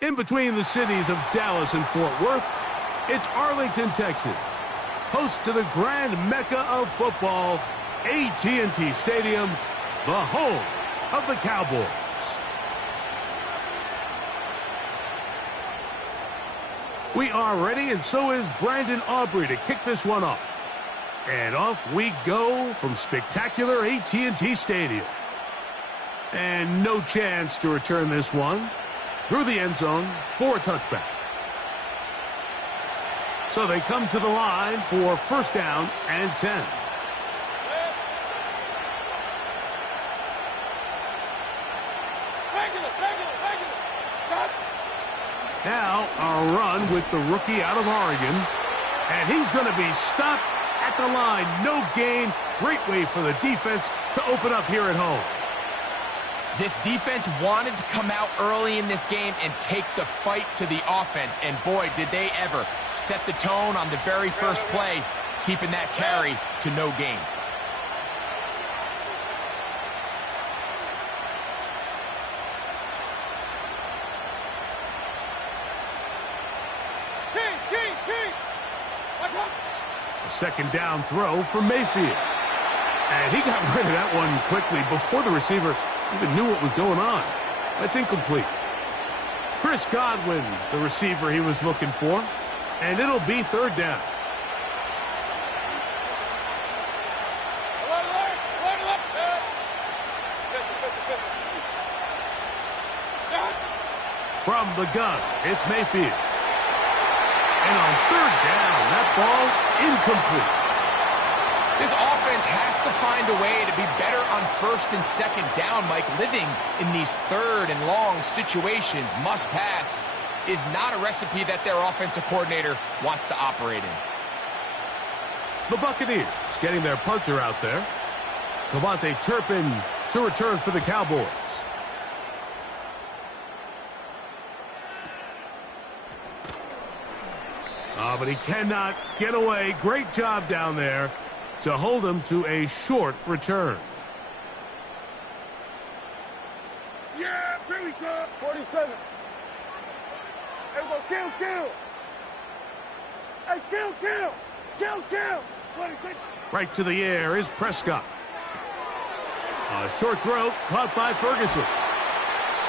In between the cities of Dallas and Fort Worth, it's Arlington, Texas, host to the grand mecca of football, AT&T Stadium, the home of the Cowboys. We are ready, and so is Brandon Aubrey to kick this one off. And off we go from spectacular AT&T Stadium. And no chance to return this one through the end zone for a touchback. So they come to the line for first down and 10. Now a run with the rookie out of Oregon. And he's going to be stopped at the line. No gain. Great way for the defense to open up here at home. This defense wanted to come out early in this game and take the fight to the offense. And boy, did they ever set the tone on the very first play, keeping that carry to no gain. A second down throw for Mayfield. And he got rid of that one quickly before the receiver even knew what was going on. That's incomplete. Chris Godwin, the receiver he was looking for. And it'll be third down. From the gun, it's Mayfield. And on third down, that ball incomplete. This offense has to find a way to be better on first and second down, Mike. Living in these third and long situations, must pass, is not a recipe that their offensive coordinator wants to operate in. The Buccaneers getting their punter out there. Cavante Turpin to return for the Cowboys. But he cannot get away. Great job down there to hold him to a short return. Yeah, pretty good. 47. Hey, we go kill. Hey, kill. 26. Right to the air is Prescott. A short throw caught by Ferguson.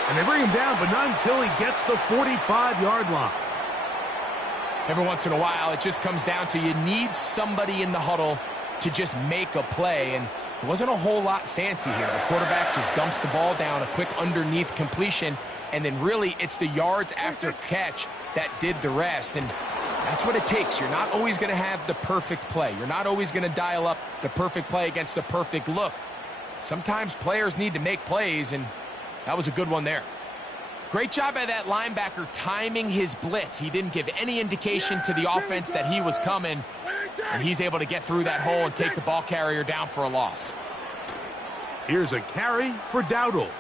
And they bring him down, but not until he gets the 45-yard line. Every once in a while, it just comes down to you need somebody in the huddle to just make a play, and it wasn't a whole lot fancy here. The quarterback just dumps the ball down, a quick underneath completion, and then really it's the yards after catch that did the rest, and that's what it takes. You're not always going to have the perfect play. You're not always going to dial up the perfect play against the perfect look. Sometimes players need to make plays, and that was a good one there. Great job by that linebacker timing his blitz. He didn't give any indication to the offense that he was coming, and he's able to get through that hole and take the ball carrier down for a loss. Here's a carry for Dowdle.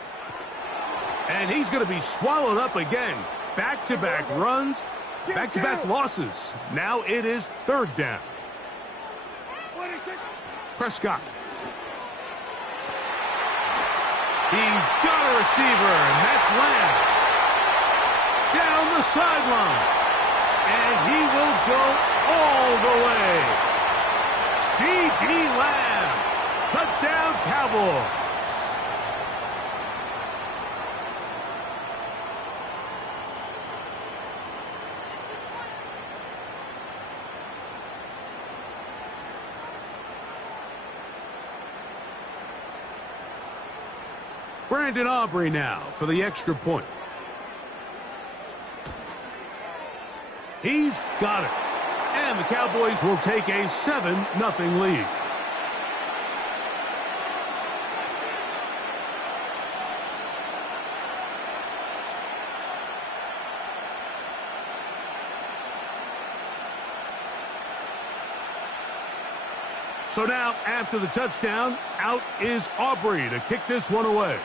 And he's going to be swallowed up again. Back-to-back runs, back-to-back losses. Now it is third down. Prescott. He's got a receiver, and that's Lamb. Down the sideline. And he will go all the way. C.D. Lamb. Touchdown, Cowboys. Brandon Aubrey now for the extra point. He's got it. And the Cowboys will take a 7-0 lead. So now, after the touchdown, out is Aubrey to kick this one away.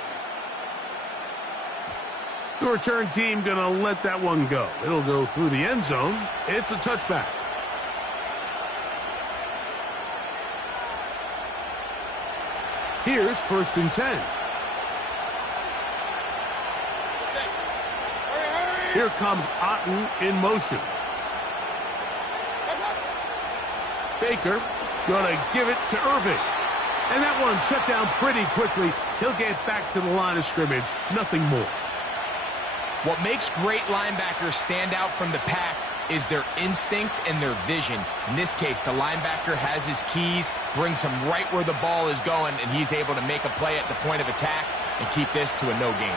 The return team going to let that one go. It'll go through the end zone. It's a touchback. Here's first and 10. Hurry. Here comes Otten in motion. Baker gonna give it to Irving. And that one shut down pretty quickly. He'll get back to the line of scrimmage. Nothing more. What makes great linebackers stand out from the pack is their instincts and their vision. In this case, the linebacker has his keys, brings him right where the ball is going, and he's able to make a play at the point of attack and keep this to a no gain.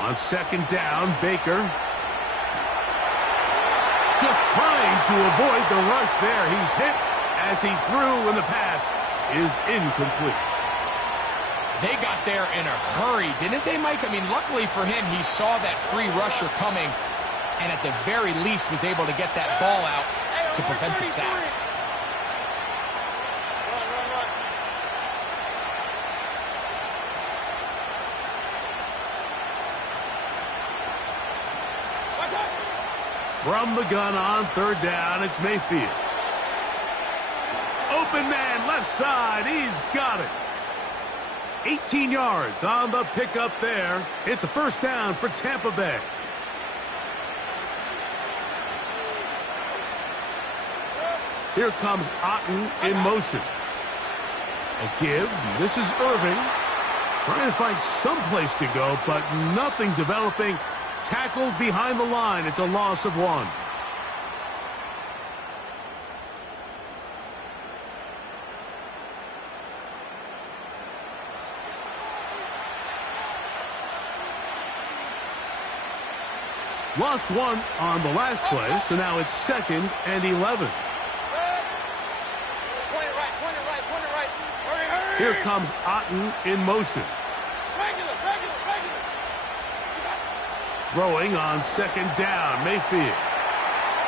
On second down, Baker just trying to avoid the rush there. He's hit as he threw, and the pass is incomplete. They got there in a hurry, didn't they, Mike? I mean, luckily for him, he saw that free rusher coming, and at the very least was able to get that ball out to prevent the sack. From the gun on third down, it's Mayfield. Open man, left side, he's got it. 18 yards on the pickup there. It's a first down for Tampa Bay. Here comes Otten in motion. A give, this is Irving. Trying to find some place to go, but nothing developing. Tackled behind the line. It's a loss of 1. Lost 1 on the last play, so now it's 2nd and 11. Here comes Otten in motion. Throwing on second down, Mayfield.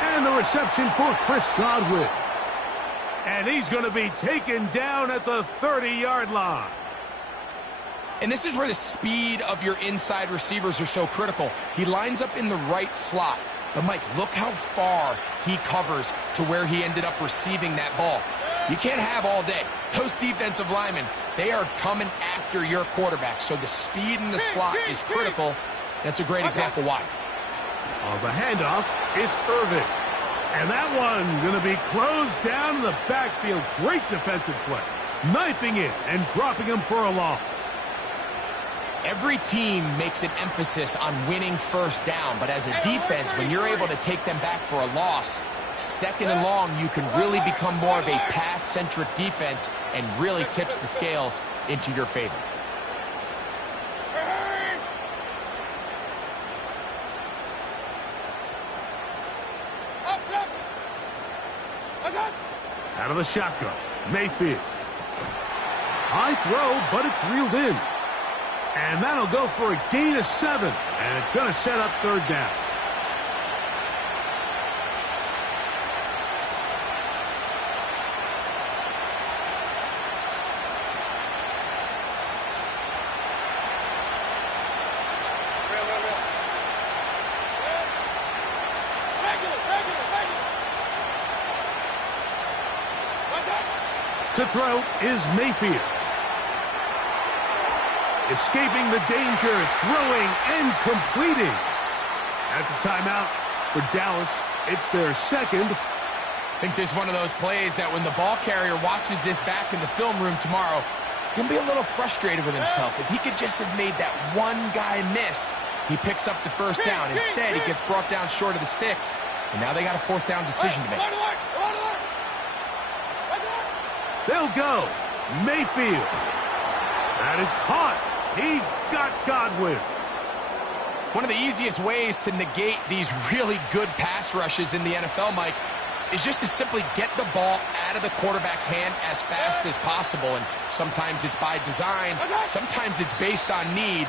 And the reception for Chris Godwin. And he's going to be taken down at the 30-yard line. And this is where the speed of your inside receivers are so critical. He lines up in the right slot. But, Mike, look how far he covers to where he ended up receiving that ball. You can't have all day. Those defensive linemen, they are coming after your quarterback. So the speed in the slot is critical. That's a great example why. On the handoff, it's Irving. And that one going to be closed down in the backfield. Great defensive play. Knifing it and dropping him for a loss. Every team makes an emphasis on winning first down, but as a defense, when you're able to take them back for a loss, second and long, you can really become more of a pass-centric defense and really tips the scales into your favor. Out of the shotgun, Mayfield. High throw, but it's reeled in. And that'll go for a gain of 7. And it's going to set up third down. To throw is Mayfield. Escaping the danger, throwing and completing. That's a timeout for Dallas. It's their second. I think there's one of those plays that when the ball carrier watches this back in the film room tomorrow, he's going to be a little frustrated with himself. If he could just have made that one guy miss, he picks up the first down. Instead, he gets brought down short of the sticks, and now they got a fourth down decision to make. They'll go. Mayfield. That is caught. He got Godwin. One of the easiest ways to negate these really good pass rushes in the NFL, Mike, is just to simply get the ball out of the quarterback's hand as fast as possible. And sometimes it's by design, sometimes it's based on need.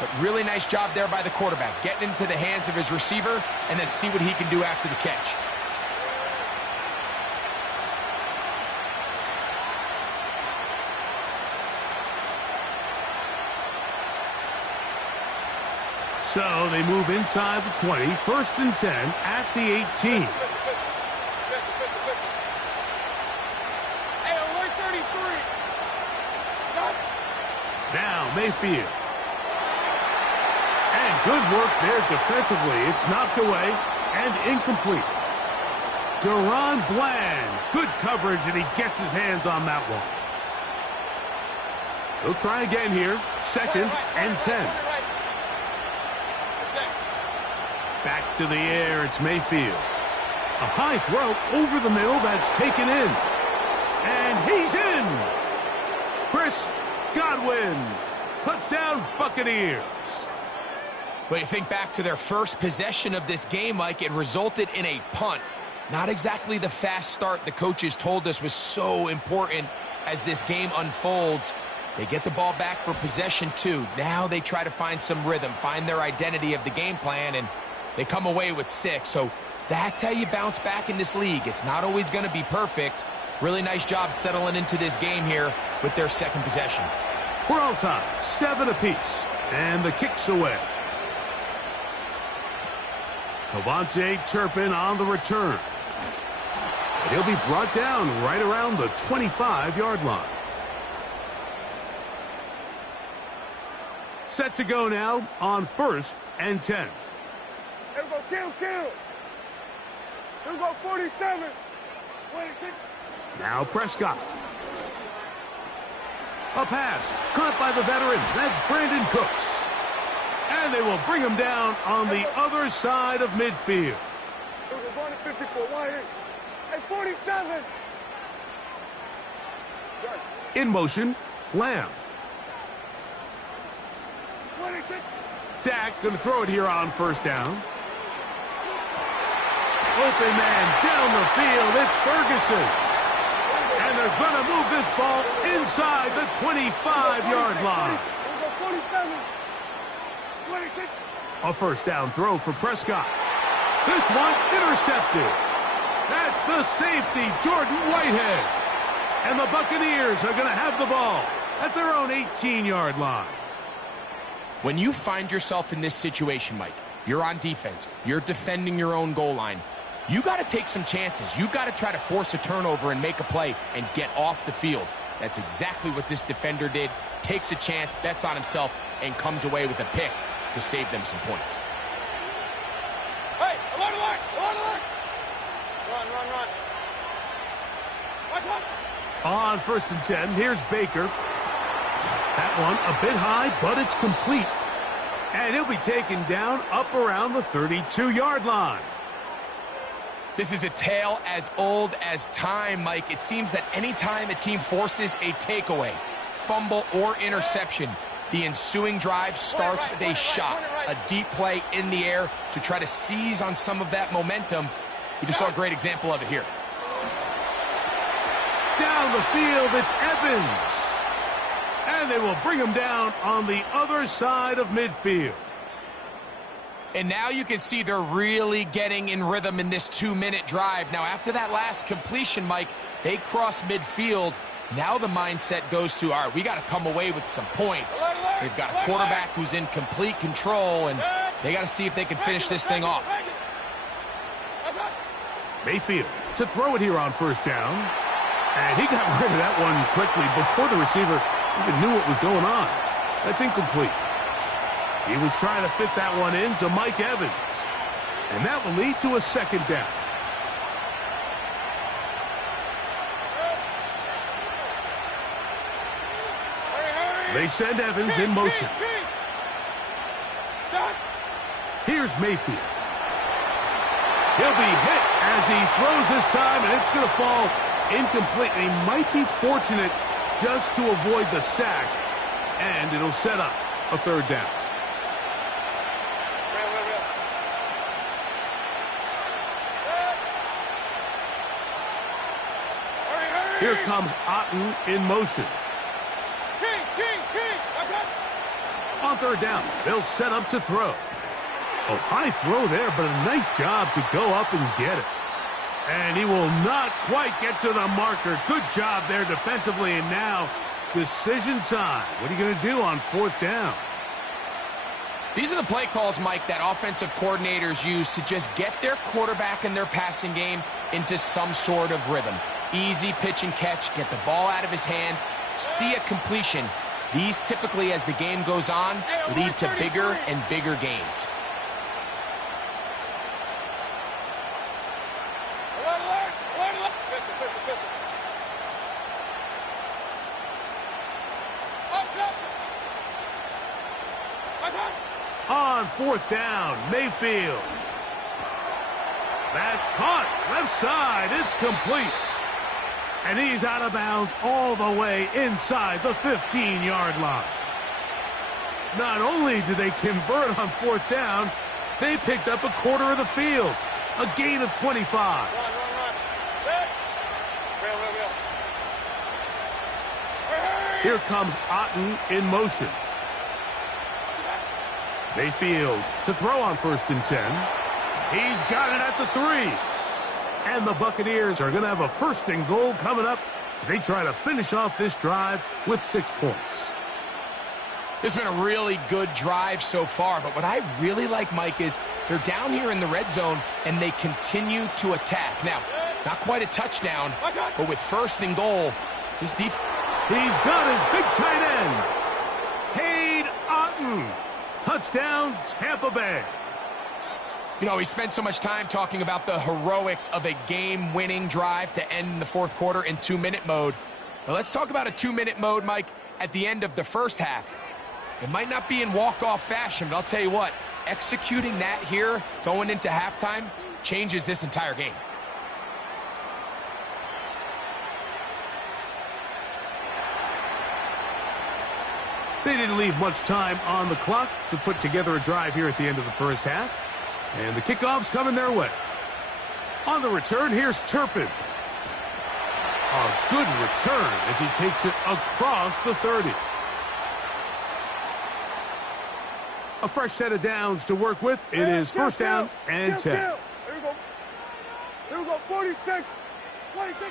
But really nice job there by the quarterback, getting into the hands of his receiver and then see what he can do after the catch. So they move inside the 20, 1st and 10 at the 18. Mayfield. And good work there defensively. It's knocked away and incomplete. Deron Bland. Good coverage, and he gets his hands on that one. He'll try again here. 2nd and 10. Back to the air. It's Mayfield. A high throw over the middle that's taken in. And he's in. Chris Godwin. Touchdown, Buccaneers. Well, you think back to their first possession of this game, Mike, it resulted in a punt. Not exactly the fast start the coaches told us was so important as this game unfolds. They get the ball back for possession 2. Now they try to find some rhythm, find their identity of the game plan, and they come away with 6. So that's how you bounce back in this league. It's not always going to be perfect. Really nice job settling into this game here with their 2nd possession. We're all tied, 7 apiece, and the kick's away. Cavante Turpin on the return. And he'll be brought down right around the 25-yard line. Set to go now on 1st and 10. Here we go, kill. Here we go, 47. 26. Now Prescott. A pass caught by the veteran. That's Brandon Cooks. And they will bring him down on the other side of midfield. Here we go, 54. 1 hit. Hey, 47. In motion, Lamb. 26. Dak going to throw it here on 1st down. Open man down the field. It's Ferguson. And they're going to move this ball inside the 25-yard line. A 1st down throw for Prescott. This one intercepted. That's the safety, Jordan Whitehead. And the Buccaneers are going to have the ball at their own 18-yard line. When you find yourself in this situation, Mike, you're on defense, you're defending your own goal line, you got to take some chances. You got to try to force a turnover and make a play and get off the field. That's exactly what this defender did. Takes a chance, bets on himself, and comes away with a pick to save them some points. Hey, alert, alert, alert, alert. Run. On 1st and 10, here's Baker. That one a bit high, but it's complete. And he'll be taken down up around the 32-yard line. This is a tale as old as time, Mike. It seems that anytime a team forces a takeaway, fumble, or interception, the ensuing drive starts with a shot, a deep play in the air to try to seize on some of that momentum. We just saw a great example of it here. Down the field, it's Evans. And they will bring him down on the other side of midfield. And now you can see they're really getting in rhythm in this 2-minute drive. Now, after that last completion, Mike, they cross midfield. Now the mindset goes to, all right, we got to come away with some points. They've got a quarterback who's in complete control, and they got to see if they can finish this thing off. Mayfield to throw it here on 1st down. And he got rid of that one quickly before the receiver even knew what was going on. That's incomplete. He was trying to fit that one in to Mike Evans. And that will lead to a 2nd down. They send Evans in motion. Here's Mayfield. He'll be hit as he throws this time, and it's going to fall incomplete. And he might be fortunate just to avoid the sack, and it'll set up a 3rd down. Here comes Otten in motion. On 3rd down, they'll set up to throw. A high throw there, but a nice job to go up and get it. And he will not quite get to the marker. Good job there defensively, and now decision time. What are you going to do on 4th down? These are the play calls, Mike, that offensive coordinators use to just get their quarterback and their passing game into some sort of rhythm. Easy pitch and catch, get the ball out of his hand, see a completion, These typically, as the game goes on, lead to bigger and bigger gains. On fourth down, Mayfield. That's caught. Left side. It's complete. And he's out of bounds all the way inside the 15-yard line. Not only did they convert on fourth down, they picked up a quarter of the field. A gain of 25. Here comes Otten in motion. Mayfield to throw on 1st and 10. He's got it at the 3. And the Buccaneers are going to have a 1st and goal coming up as they try to finish off this drive with 6 points. It's been a really good drive so far, but what I really like, Mike, is they're down here in the red zone, and they continue to attack. Now, not quite a touchdown, but with 1st and goal, this defense... He's got his big tight end, Cade Otten. Touchdown, Tampa Bay. You know, we spent so much time talking about the heroics of a game-winning drive to end the 4th quarter in 2-minute mode. But let's talk about a 2-minute mode, Mike, at the end of the 1st half. It might not be in walk-off fashion, but I'll tell you what, executing that here going into halftime changes this entire game. They didn't leave much time on the clock to put together a drive here at the end of the 1st half. And the kickoff's coming their way. On the return, here's Turpin. A good return as he takes it across the 30. A fresh set of downs to work with. It is 1st down and 10. Here we go. Here we go, 46. 26.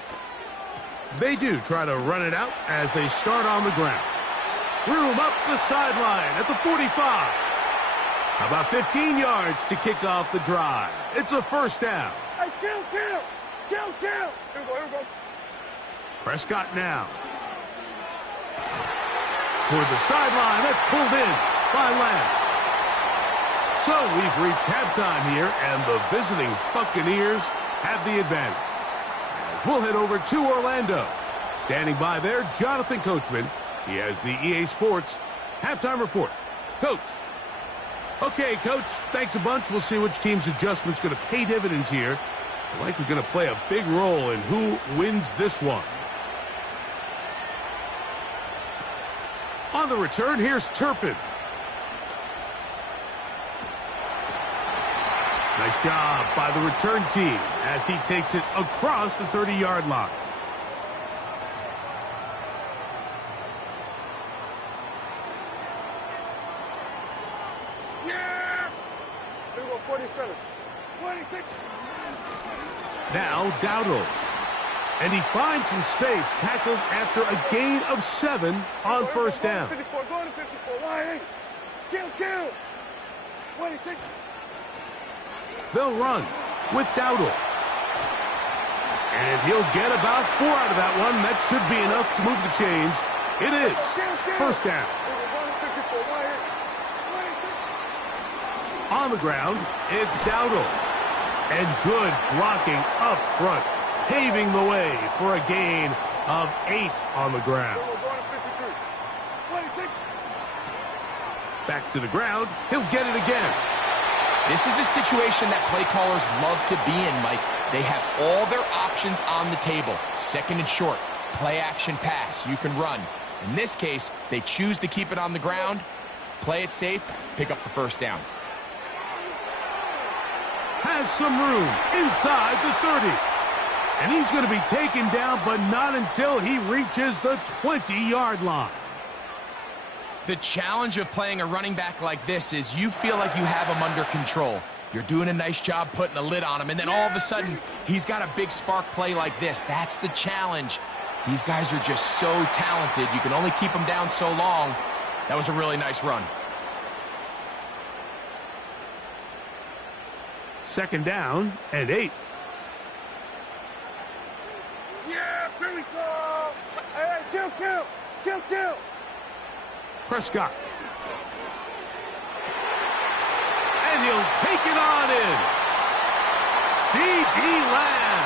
They do try to run it out as they start on the ground. Room up the sideline at the 45. How about 15 yards to kick off the drive? It's a 1st down. Hey, kill. Here we go. Prescott now. Toward the sideline. That's pulled in by Lamb. So we've reached halftime here, and the visiting Buccaneers have the advantage. As we'll head over to Orlando. Standing by there, Jonathan Coachman. He has the EA Sports halftime report. Coach. Okay, Coach, thanks a bunch. We'll see which team's adjustment's going to pay dividends here. I like we're going to play a big role in who wins this one. On the return, here's Turpin. Nice job by the return team as he takes it across the 30-yard line. Now Dowdle. And he finds some space, tackled after a gain of 7 on 1st down. 54, go to 54, wide. Kill. 26. They'll run with Dowdle. And he'll get about 4 out of that one. That should be enough to move the chains. It is 1st down. On the ground, it's Dowdle. And good blocking up front, paving the way for a gain of 8 on the ground. Back to the ground, he'll get it again. This is a situation that play callers love to be in, Mike. They have all their options on the table. 2nd and short, play action pass, you can run. In this case, they choose to keep it on the ground, play it safe, pick up the 1st down. Has some room inside the 30. And he's going to be taken down, but not until he reaches the 20-yard line. The challenge of playing a running back like this is you feel like you have him under control. You're doing a nice job putting a lid on him, and then all of a sudden, he's got a big spark play like this. That's the challenge. These guys are just so talented. You can only keep them down so long. That was a really nice run. 2nd down and 8. Yeah, here we go. Hey, kill. Prescott. And he'll take it on in. C.D. Lamb.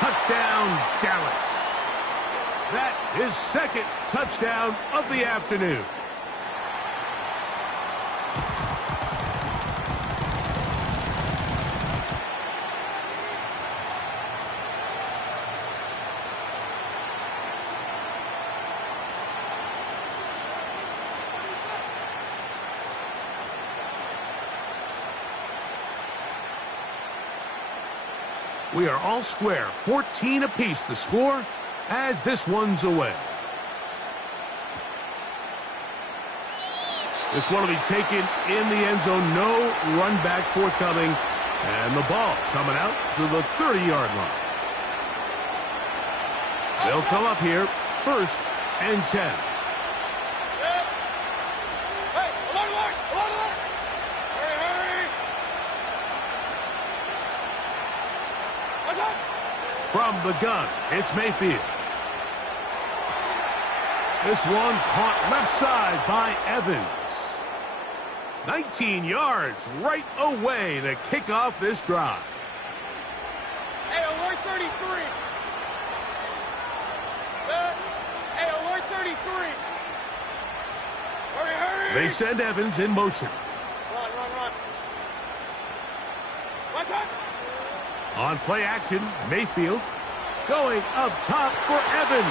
Touchdown, Dallas. That is second touchdown of the afternoon. We are all square, 14 apiece the score as this one's away. This one will be taken in the end zone. No run back forthcoming. And the ball coming out to the 30-yard line. They'll come up here, 1st and 10. From the gun, it's Mayfield. This one caught left side by Evans. 19 yards right away to kick off this drive. Hey, alert 33. Hey, alert 33. Hurry, hurry. They send Evans in motion. Run, run, run. Watch out. On play action, Mayfield going up top for Evans.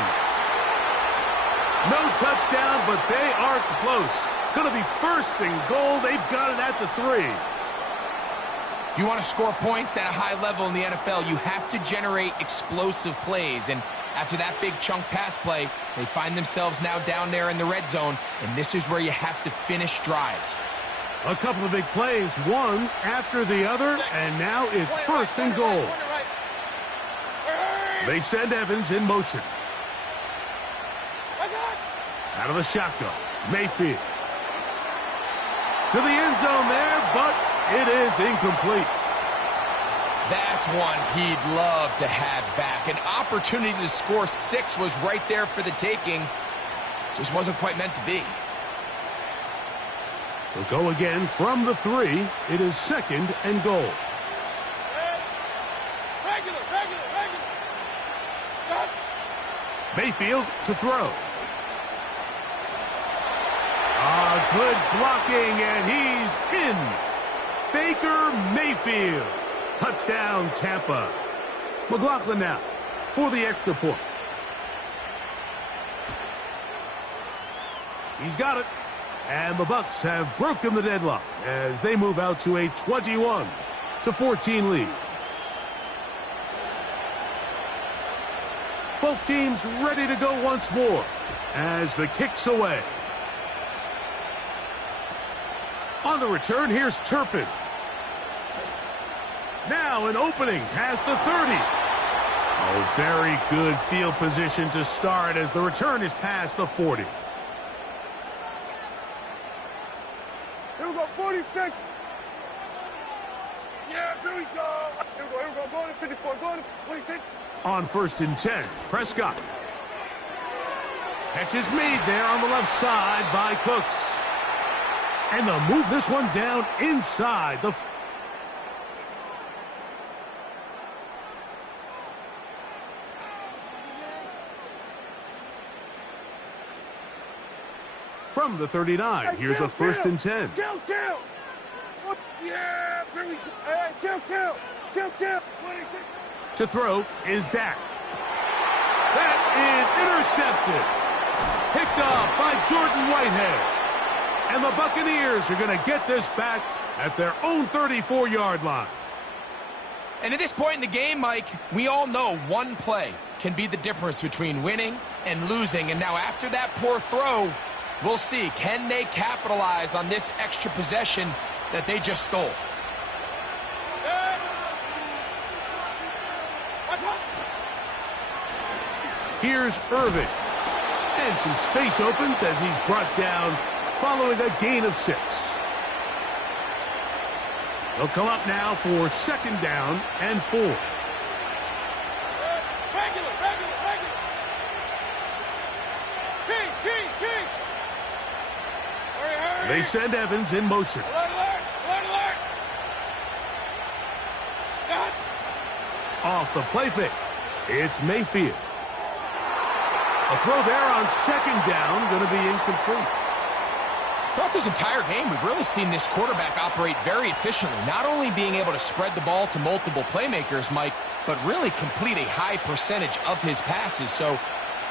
No touchdown, but they are close. Going to be 1st and goal. They've got it at the 3. If you want to score points at a high level in the NFL, you have to generate explosive plays. And after that big chunk pass play, they find themselves now down there in the red zone. And this is where you have to finish drives. A couple of big plays, one after the other, and now it's 1st and goal. They send Evans in motion. Out of the shotgun, Mayfield. To the end zone there, but it is incomplete. That's one he'd love to have back. An opportunity to score 6 was right there for the taking. Just wasn't quite meant to be. We'll go again from the 3. It is 2nd and goal. Regular. Mayfield to throw. Good blocking, and he's in. Baker Mayfield. Touchdown, Tampa. McLaughlin now for the extra point. He's got it. And the Bucs have broken the deadlock as they move out to a 21-14 lead. Both teams ready to go once more as the kick's away. On the return, here's Turpin. Now an opening past the 30. Oh, very good field position to start as the return is past the 40. Here we go, 46. Yeah, here we go. Here we go. Go to 54, go to 46. On 1st and 10, Prescott. Catch is made there on the left side by Cooks. And they'll move this one down inside the... From the 39, here's a 1st and 10. Kill. What? Yeah, here we go. Hey, kill. To throw is Dak. That is intercepted. Picked off by Jordan Whitehead. And the Buccaneers are going to get this back at their own 34-yard line. And at this point in the game, Mike, we all know one play can be the difference between winning and losing. And now after that poor throw, we'll see, can they capitalize on this extra possession that they just stole? Here's Irving. And some space opens as he's brought down following a gain of 6. They'll come up now for 2nd down and 4. Regular. King. They send Evans in motion. Alert, alert, alert, alert. Got. Off the play fake. It's Mayfield. A throw there on second down, going to be incomplete. Throughout this entire game, we've really seen this quarterback operate very efficiently, not only being able to spread the ball to multiple playmakers, Mike, but really complete a high percentage of his passes. So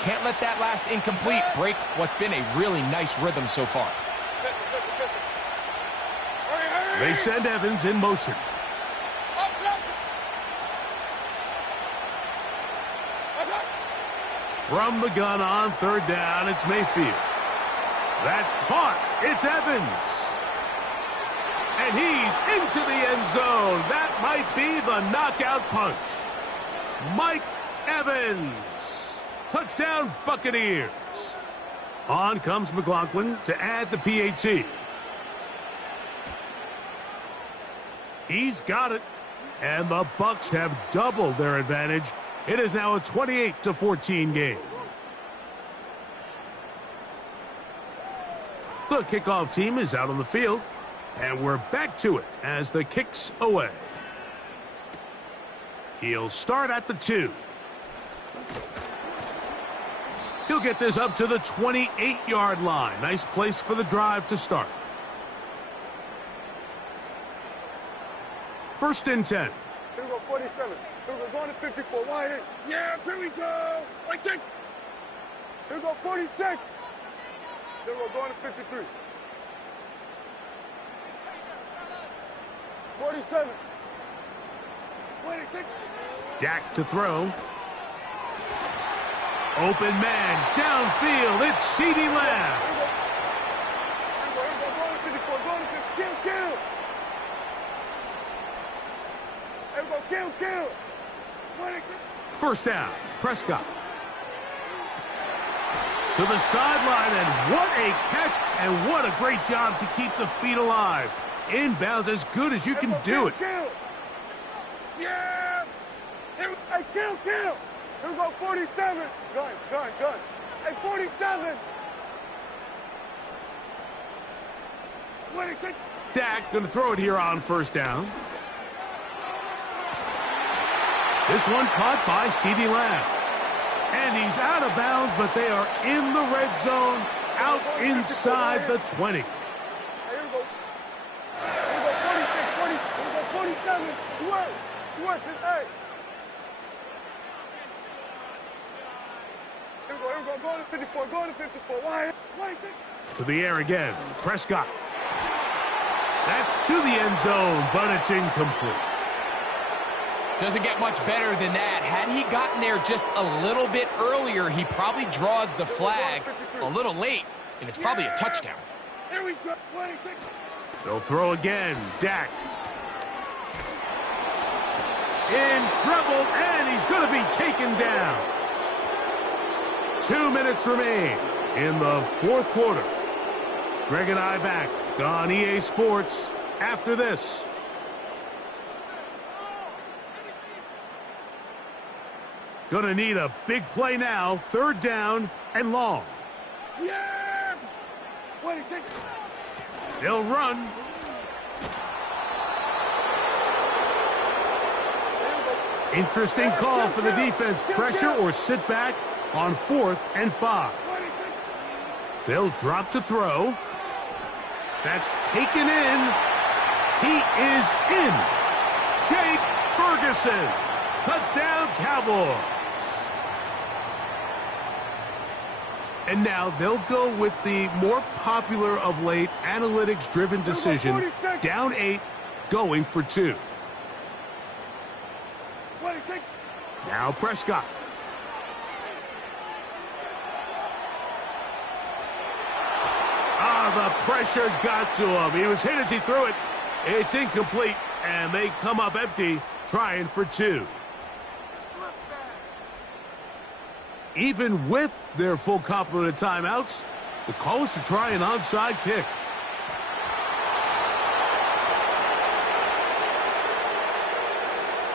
can't let that last incomplete break what's been a really nice rhythm so far. They send Evans in motion. From the gun on third down, it's Mayfield. That's caught. It's Evans. And he's into the end zone. That might be the knockout punch. Mike Evans. Touchdown, Buccaneers. On comes McLaughlin to add the PAT. He's got it. And the Bucs have doubled their advantage. It is now a 28-14 game. The kickoff team is out on the field, and we're back to it as the kick's away. He'll start at the 2. He'll get this up to the 28-yard line. Nice place for the drive to start. First and 10. Here we go, 47. Here we go, going to 54. Wide in. Yeah, here we go. Right there. Here we go, 46. Here we go, going to 53. 47. 26. Dak to throw. Open man, downfield. It's CeeDee Lamb. Here we go, going to 54. Going to 50. Kill. Here we go, kill. 26. First down, Prescott. To the sideline, and what a catch, and what a great job to keep the feet alive. Inbounds as good as you can do it. Kill. Yeah. Hey, kill. Here we go, 47. Gun. Hey, 47. 26. Dak going to throw it here on first down. This one caught by CeeDee Lamb. And he's out of bounds, but they are in the red zone, out inside the 20. Here we go. Here we go, 46, 40. Here we go, 47. Swerve to A. Here we go, going to 54. Why? To the air again, Prescott. That's to the end zone, but it's incomplete. Doesn't get much better than that. Had he gotten there just a little bit earlier, he probably draws the flag a little late, and it's probably a touchdown. Here we go, 26. They'll throw again, Dak. In trouble, and he's going to be taken down. 2 minutes remain in the fourth quarter. Greg and I back on EA Sports after this. Gonna need a big play now. Third down and long. Yeah! 26. They'll run. Interesting call for the defense. Pressure or sit back on 4th and 5. They'll drop to throw. That's taken in. He is in. Jake Ferguson. Touchdown, Cowboys. And now they'll go with the more popular of late analytics-driven decision. Down 8, going for 2. Now Prescott. The pressure got to him. He was hit as he threw it. It's incomplete, and they come up empty, trying for 2. Even with their full complement of timeouts, the call is to try an onside kick.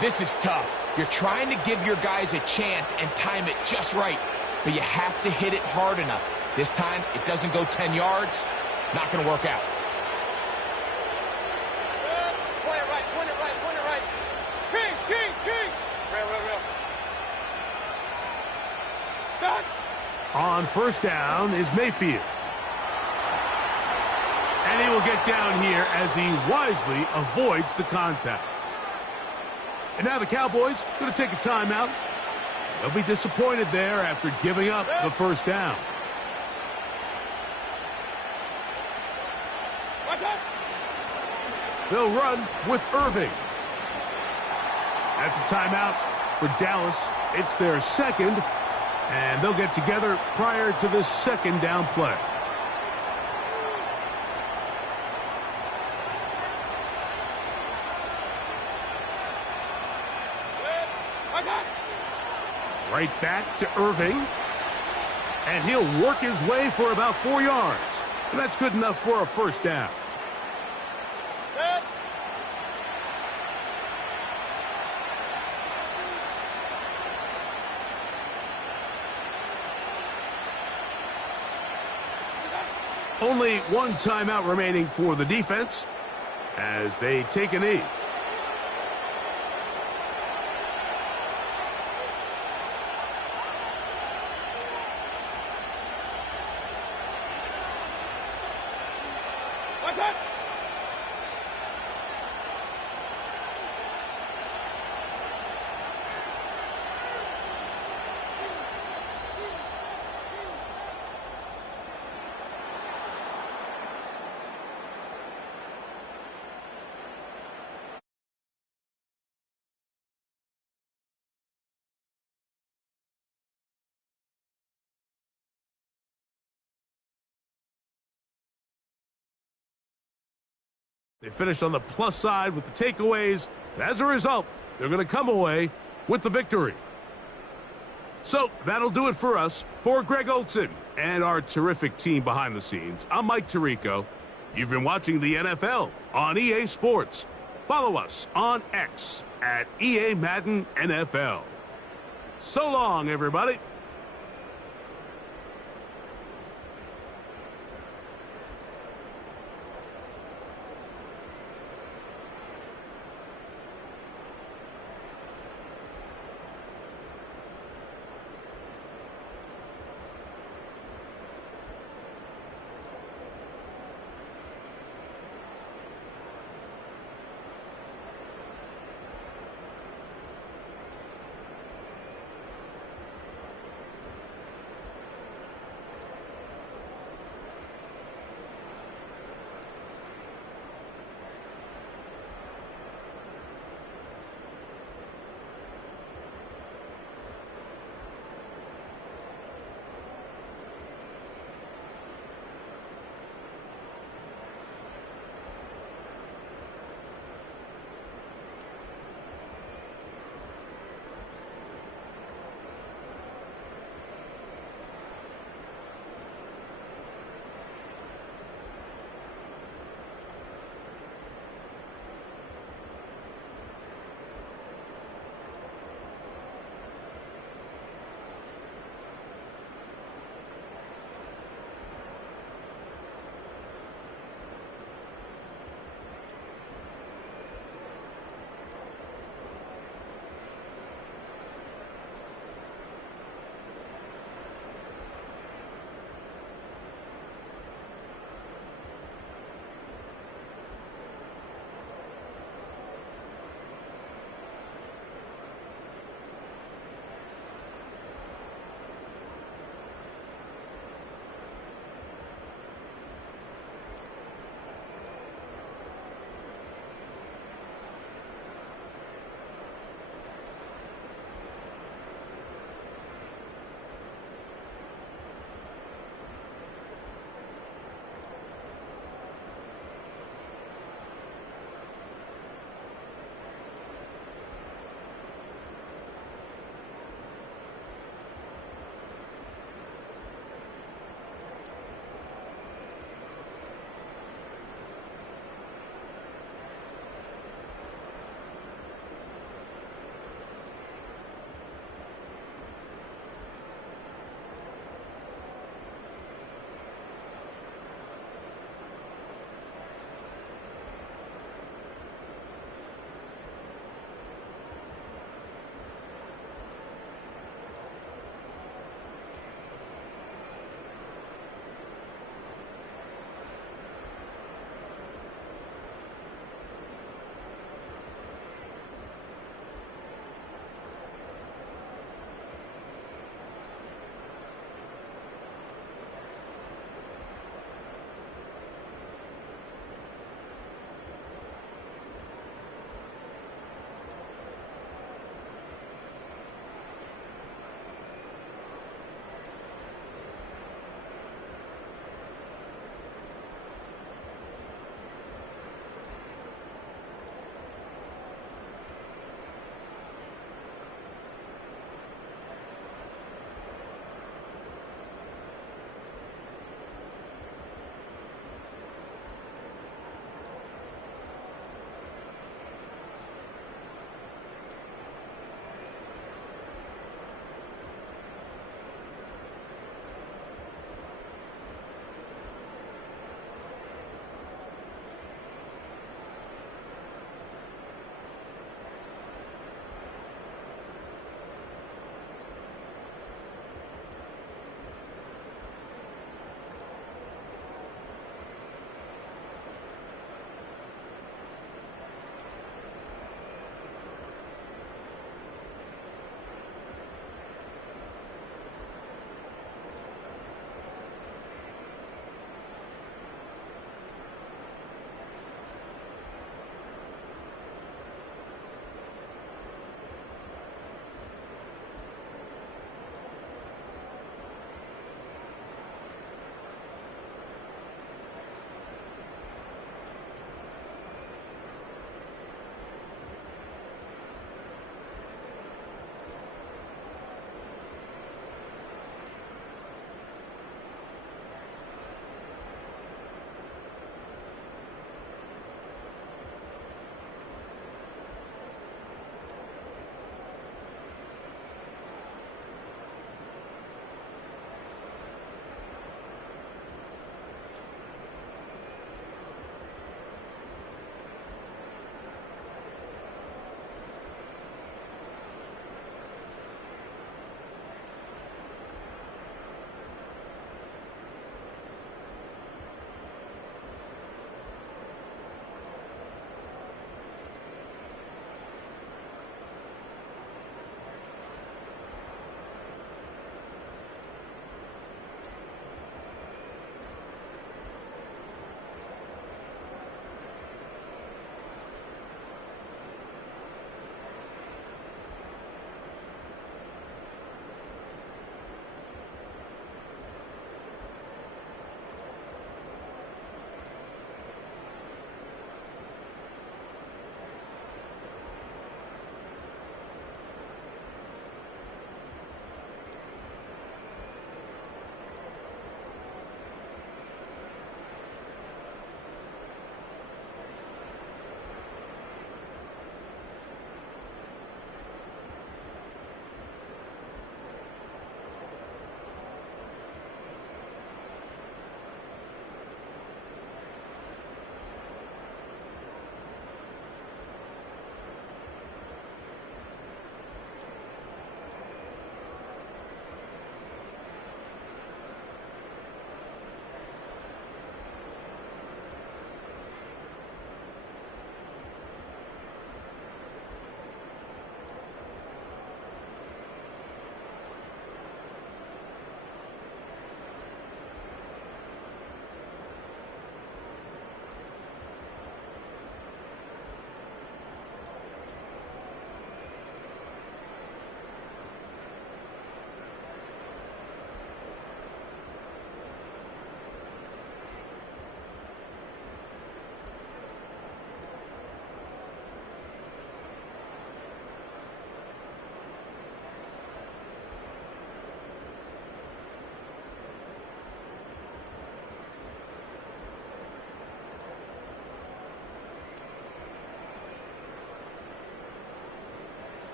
This is tough. You're trying to give your guys a chance and time it just right, but you have to hit it hard enough. This time, it doesn't go 10 yards. Not going to work out. Point it right, point it right, point it right. King. Real. Done. On first down is Mayfield. And he will get down here as he wisely avoids the contact. And now the Cowboys going to take a timeout. They'll be disappointed there after giving up the first down. They'll run with Irving. That's a timeout for Dallas. It's their second, and they'll get together prior to this second down play. Right back to Irving. And he'll work his way for about 4 yards. And that's good enough for a first down. Only one timeout remaining for the defense as they take a knee. They finished on the plus side with the takeaways. And as a result, they're going to come away with the victory. So that'll do it for us. For Greg Olson and our terrific team behind the scenes, I'm Mike Tirico. You've been watching the NFL on EA Sports. Follow us on X at EA Madden NFL. So long, everybody.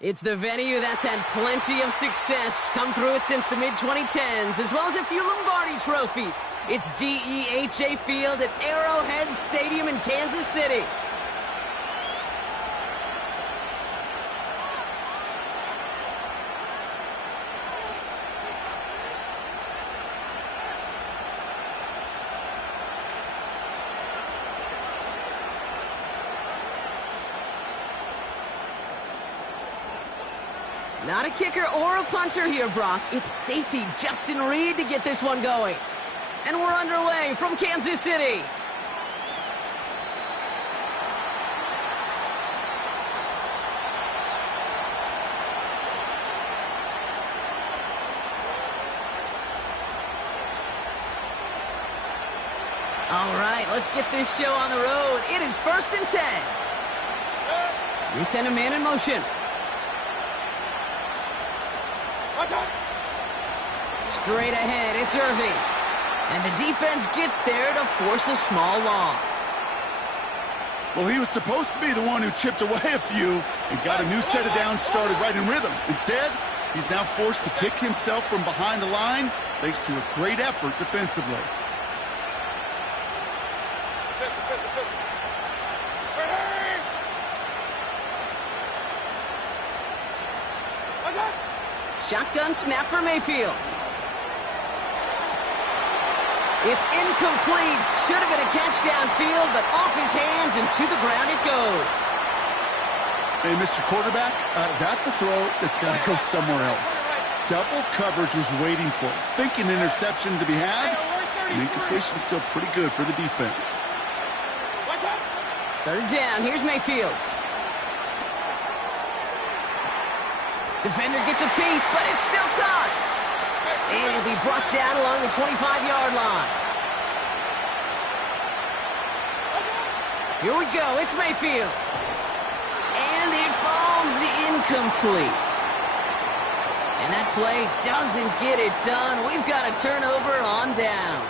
It's the venue that's had plenty of success, come through it since the mid-2010s, as well as a few Lombardi trophies. It's GEHA Field at Arrowhead Stadium in Kansas City. Not a kicker or a puncher here, Brock. It's safety Justin Reed to get this one going. And we're underway from Kansas City. All right, let's get this show on the road. It is 1st and 10. We send a man in motion. Straight ahead, it's Irving. And the defense gets there to force a small loss. Well, he was supposed to be the one who chipped away a few and got a new set of downs started right in rhythm. Instead, he's now forced to pick himself from behind the line thanks to a great effort defensively. Shotgun snap for Mayfield. It's incomplete. Should have been a catch downfield, but off his hands and to the ground it goes. Hey, Mr. Quarterback, that's a throw that's got to go somewhere else. Double coverage was waiting for it. Thinking interception to be had, and incompletion still pretty good for the defense. 3rd down, here's Mayfield. Defender gets a piece, but it's still caught. And he'll be brought down along the 25-yard line. Here we go, it's Mayfield. And it falls incomplete. And that play doesn't get it done. We've got a turnover on downs.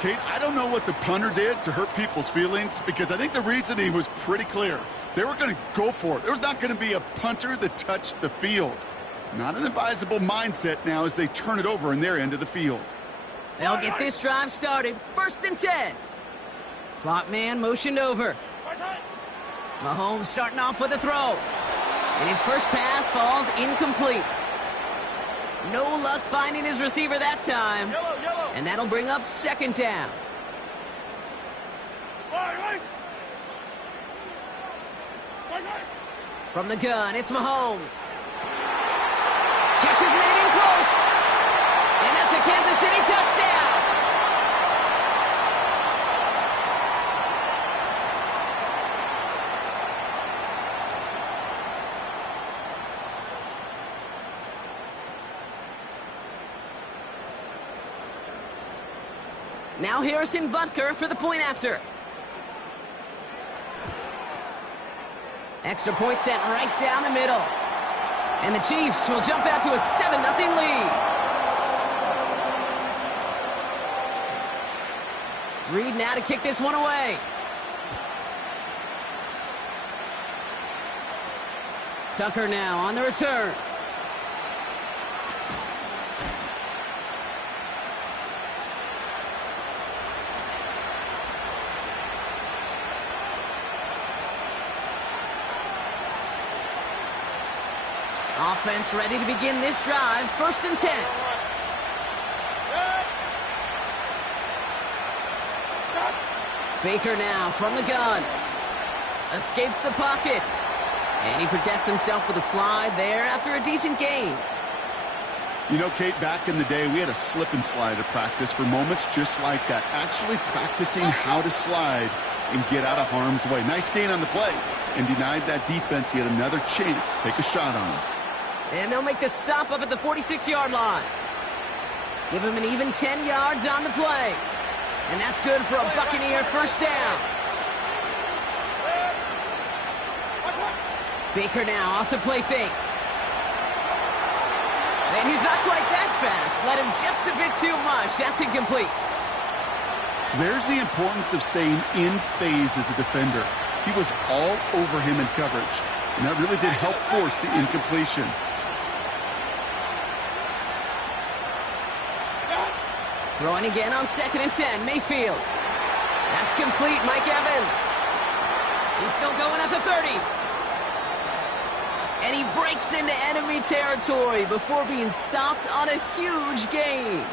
Kate, I don't know what the punter did to hurt people's feelings because I think the reasoning was pretty clear. They were going to go for it. There was not going to be a punter that touched the field. Not an advisable mindset now as they turn it over in their end of the field. They'll get this drive started. 1st and 10. Slot man motioned over. Mahomes starting off with a throw. And his first pass falls incomplete. No luck finding his receiver that time. And that'll bring up 2nd down. From the gun, it's Mahomes. Catch is made in close. And that's a Kansas City touchdown. Now Harrison Butker for the point after. Extra point sent right down the middle. And the Chiefs will jump out to a 7-0 lead. Reed now to kick this one away. Tucker now on the return. Offense ready to begin this drive. 1st and 10. Baker now from the gun. Escapes the pocket. And he protects himself with a slide there after a decent gain. You know, Kate, back in the day, we had a slip and slide at practice for moments just like that. Actually practicing how to slide and get out of harm's way. Nice gain on the play. And denied that defense yet another chance to take a shot on him. And they'll make the stop up at the 46-yard line. Give him an even 10 yards on the play. And that's good for a Buccaneer 1st down. Baker now off the play fake. And he's not quite that fast. Let him just a bit too much. That's incomplete. There's the importance of staying in phase as a defender. He was all over him in coverage. And that really did help force the incompletion. Throwing again on 2nd and 10. Mayfield. That's complete. Mike Evans. He's still going at the 30. And he breaks into enemy territory before being stopped on a huge gain.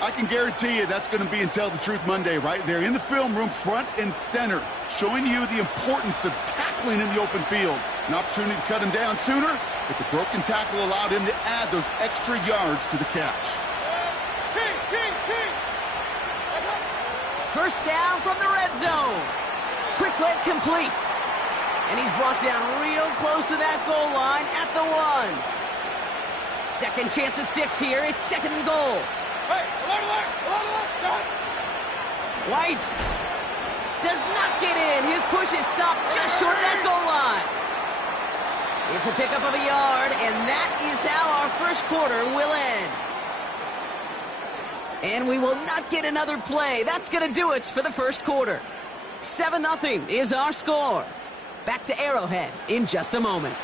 I can guarantee you that's going to be in Tell the Truth Monday right there in the film room, front and center, showing you the importance of tackling in the open field. An opportunity to cut him down sooner, but the broken tackle allowed him to add those extra yards to the catch. First down from the red zone. Quick slant complete. And he's brought down real close to that goal line at the 1. Second chance at 6 here. It's 2nd and goal. Hey, White does not get in. His push is stopped just short of that goal line. It's a pickup of a yard, and that is how our first quarter will end. And we will not get another play. That's going to do it for the first quarter. 7-0 is our score. Back to Arrowhead in just a moment.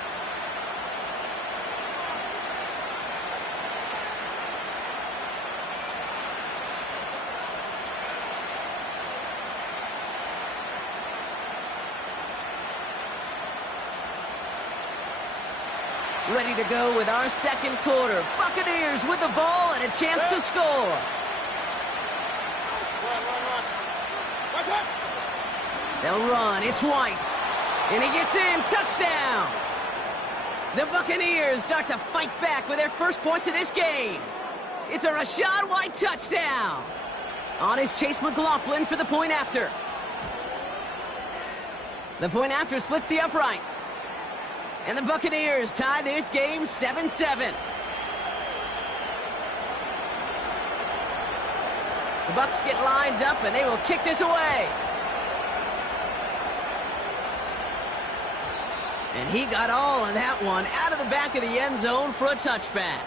Ready to go with our second quarter. Buccaneers with the ball and a chance to score. They'll run. It's White. And he gets in. Touchdown. The Buccaneers start to fight back with their first points of this game. It's a Rachaad White touchdown. On is Chase McLaughlin for the point after. The point after splits the uprights. And the Buccaneers tie this game 7-7. The Bucs get lined up and they will kick this away. And he got all of that one out of the back of the end zone for a touchback.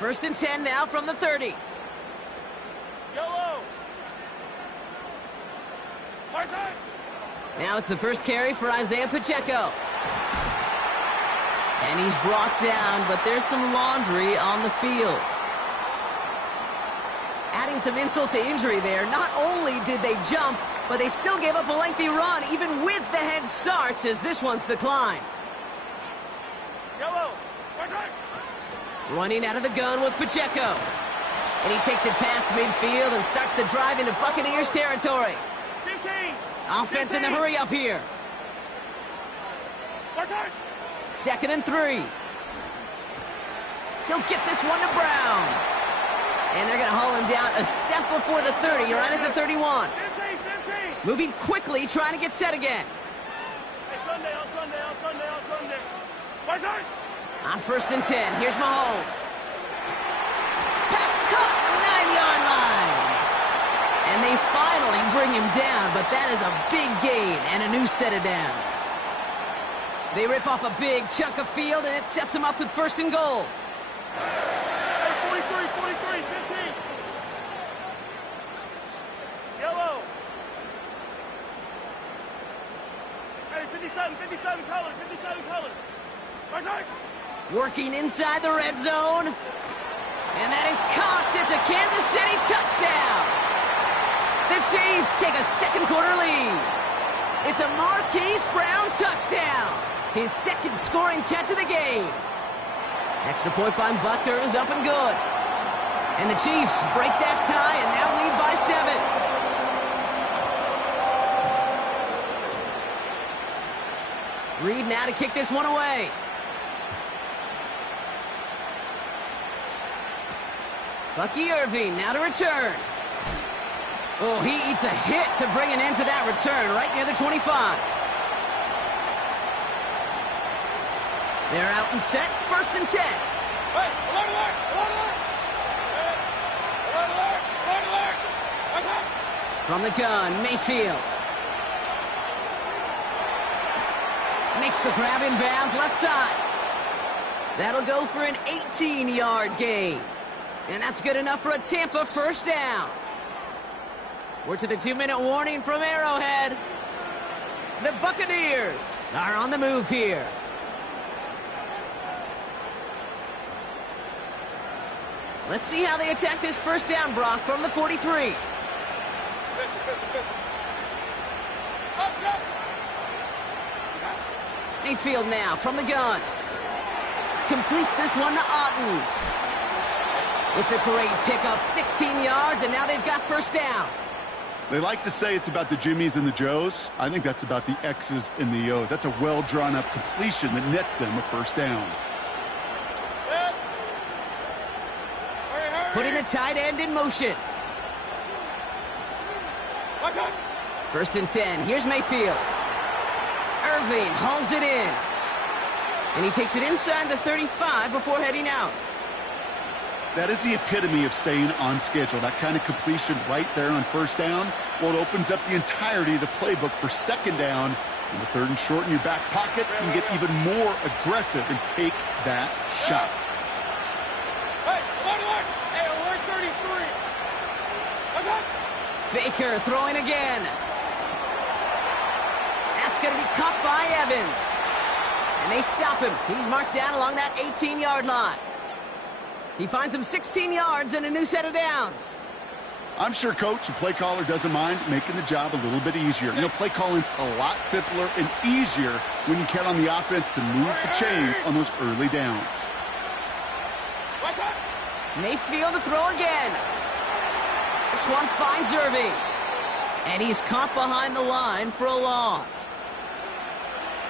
1st and 10 now from the 30. Yellow. Now it's the first carry for Isaiah Pacheco. And he's brought down, but there's some laundry on the field. Adding some insult to injury there, not only did they jump, but they still gave up a lengthy run, even with the head start, as this one's declined. Yellow. Running out of the gun with Pacheco. And he takes it past midfield and starts the drive into Buccaneers territory. 15. Offense in the hurry up here. 2nd and 3. He'll get this one to Brown. And they're going to haul him down a step before the 30, right at the 31. 15. Moving quickly, trying to get set again. Hey, Sunday. On 1st and 10, here's Mahomes. Pass caught, 9-yard line. And they finally bring him down, but that is a big gain and a new set of downs. They rip off a big chunk of field, and it sets them up with 1st and goal. Hey, 43, 15. Yellow. Hey, 57 colors. Working inside the red zone. And that is caught. It's a Kansas City touchdown. The Chiefs take a second quarter lead. It's a Marquise Brown touchdown. His second scoring catch of the game. Extra point by Butker is up and good. And the Chiefs break that tie and now lead by 7. Reed now to kick this one away. Bucky Irving now to return. Oh, he eats a hit to bring an end to that return right near the 25. They're out and set. 1st and 10. Hey, alert. From the gun, Mayfield. Makes the grab in bounds left side. That'll go for an 18-yard gain. And that's good enough for a Tampa first down. We're to the 2-minute warning from Arrowhead. The Buccaneers are on the move here. Let's see how they attack this first down, Brock, from the 43. Mayfield now from the gun. Completes this one to Otten. It's a great pickup, 16 yards, and now they've got first down. They like to say it's about the Jimmies and the Joes. I think that's about the X's and the O's. That's a well-drawn-up completion that nets them a first down. Putting the tight end in motion. First and 10. Here's Mayfield. Irving hauls it in. And he takes it inside the 35 before heading out. That is the epitome of staying on schedule. That kind of completion right there on first down. Well, it opens up the entirety of the playbook for second down. And the third and short in your back pocket, you can get even more aggressive and take that shot. Baker throwing again. That's going to be caught by Evans. And they stop him. He's marked down along that 18-yard line. He finds him 16 yards and a new set of downs. I'm sure coach and play caller doesn't mind making the job a little bit easier. You know, play calling's a lot simpler and easier when you count on the offense to move the chains on those early downs. Mayfield to throw again. This one finds Irving. And he's caught behind the line for a loss.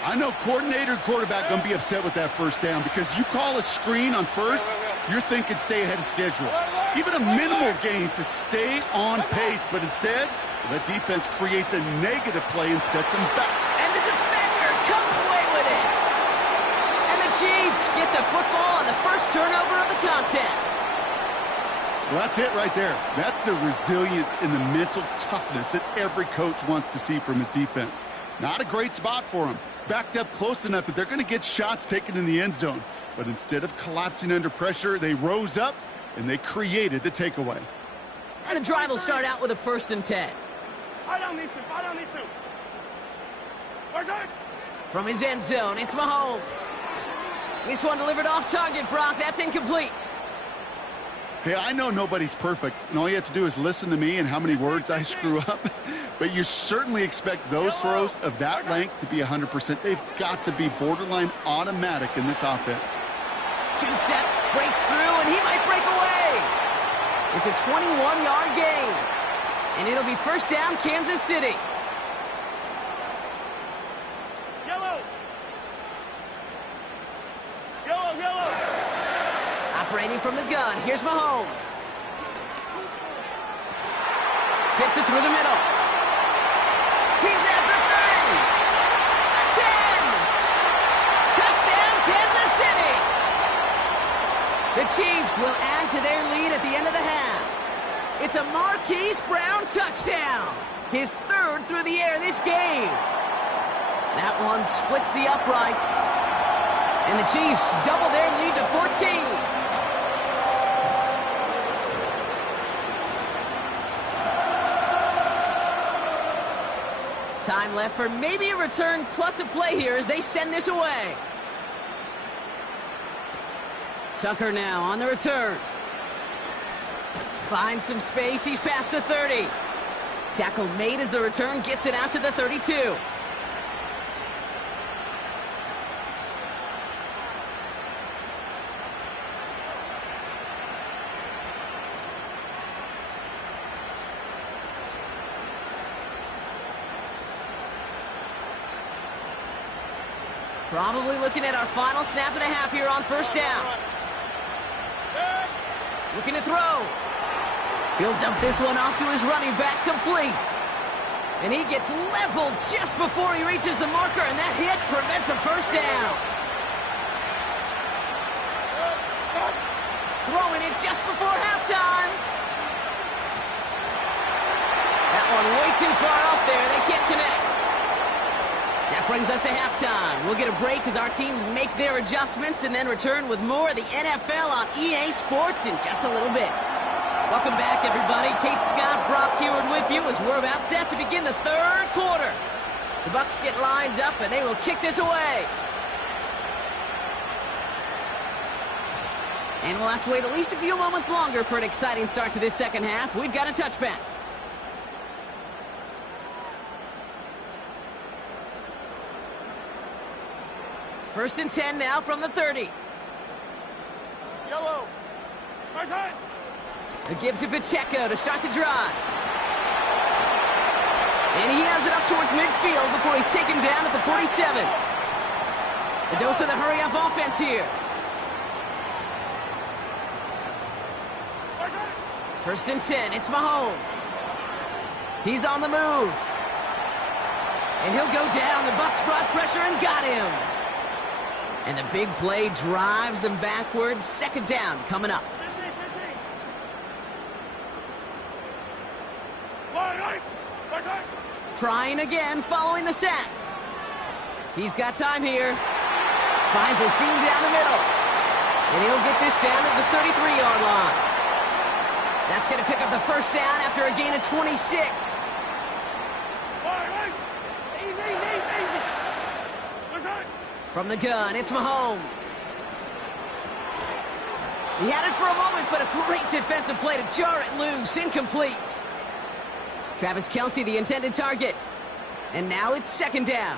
I know coordinator and quarterback going to be upset with that first down because you call a screen on first, you're thinking stay ahead of schedule. Even a minimal gain to stay on pace, but instead, the defense creates a negative play and sets them back. And the defender comes away with it. And the Chiefs get the football on the first turnover of the contest. Well, that's it right there. That's the resilience and the mental toughness that every coach wants to see from his defense. Not a great spot for him. Backed up close enough that they're going to get shots taken in the end zone. But instead of collapsing under pressure, they rose up and they created the takeaway. And the drive will start out with a first and 10. From his end zone, it's Mahomes. This one delivered off target, Brock. That's incomplete. Hey, I know nobody's perfect, and all you have to do is listen to me and how many words I screw up. But you certainly expect those throws of that length to be 100%. They've got to be borderline automatic in this offense. Jukes that, breaks through, and he might break away. It's a 21-yard gain. And it'll be first down, Kansas City. Operating from the gun, here's Mahomes. Fits it through the middle. He's at the 30. The 10. Touchdown, Kansas City. The Chiefs will add to their lead at the end of the half. It's a Marquise Brown touchdown. His third through the air this game. That one splits the uprights. And the Chiefs double their lead to 14. Time left for maybe a return plus a play here as they send this away. Tucker now on the return. Finds some space. He's past the 30. Tackle made as the return gets it out to the 32. Probably looking at our final snap of the half here on first down. Looking to throw. He'll dump this one off to his running back, complete. And he gets leveled just before he reaches the marker, and that hit prevents a first down. Throwing it just before halftime. That one way too far up there. They can't connect. That brings us to halftime. We'll get a break as our teams make their adjustments and then return with more of the NFL on EA Sports in just a little bit. Welcome back, everybody. Kate Scott, Brock Heward with you as we're about set to begin the third quarter. The Bucs get lined up, and they will kick this away. And we'll have to wait at least a few moments longer for an exciting start to this second half. We've got a touchback. First and 10 now from the 30. Yellow. Right side. It gives to Pacheco to start the drive. And he has it up towards midfield before he's taken down at the 47. A dose of the hurry-up offense here. First and 10, it's Mahomes. He's on the move. And he'll go down. The Bucs brought pressure and got him. And the big play drives them backwards. Second down coming up. Trying again following the sack. He's got time here. Finds a seam down the middle. And he'll get this down at the 33-yard line. That's going to pick up the first down after a gain of 26. From the gun, it's Mahomes. He had it for a moment, but a great defensive play to jar it loose. Incomplete. Travis Kelce, the intended target. And now it's second down.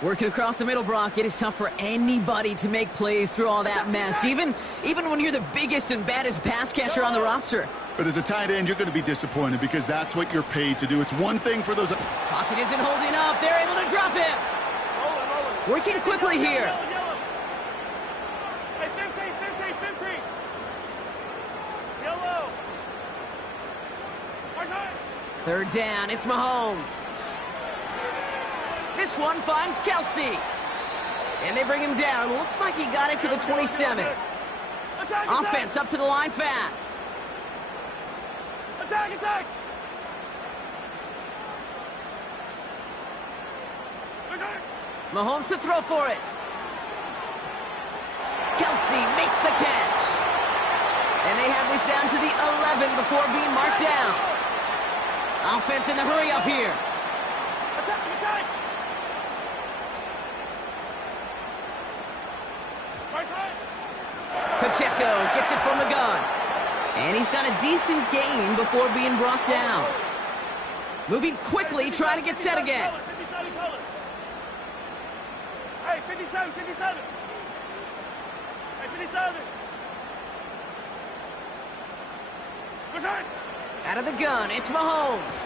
Working across the middle, Brock. It is tough for anybody to make plays through all that mess, even when you're the biggest and baddest pass catcher on the roster. But as a tight end, you're going to be disappointed because that's what you're paid to do. It's one thing for those... Pocket isn't holding up. They're able to drop him. Working quickly here. Hey, 15. Yellow. Third down, it's Mahomes. This one finds Kelce. And they bring him down. Looks like he got it to the 27. Offense up to the line fast. Attack! Mahomes to throw for it. Kelce makes the catch. And they have this down to the 11 before being marked down. Offense in the hurry up here. Attack! Pacheco gets it from the gun. And he's got a decent gain before being brought down. Moving quickly, trying to get set again. Hey, 57. Hey, 57. Out of the gun, it's Mahomes.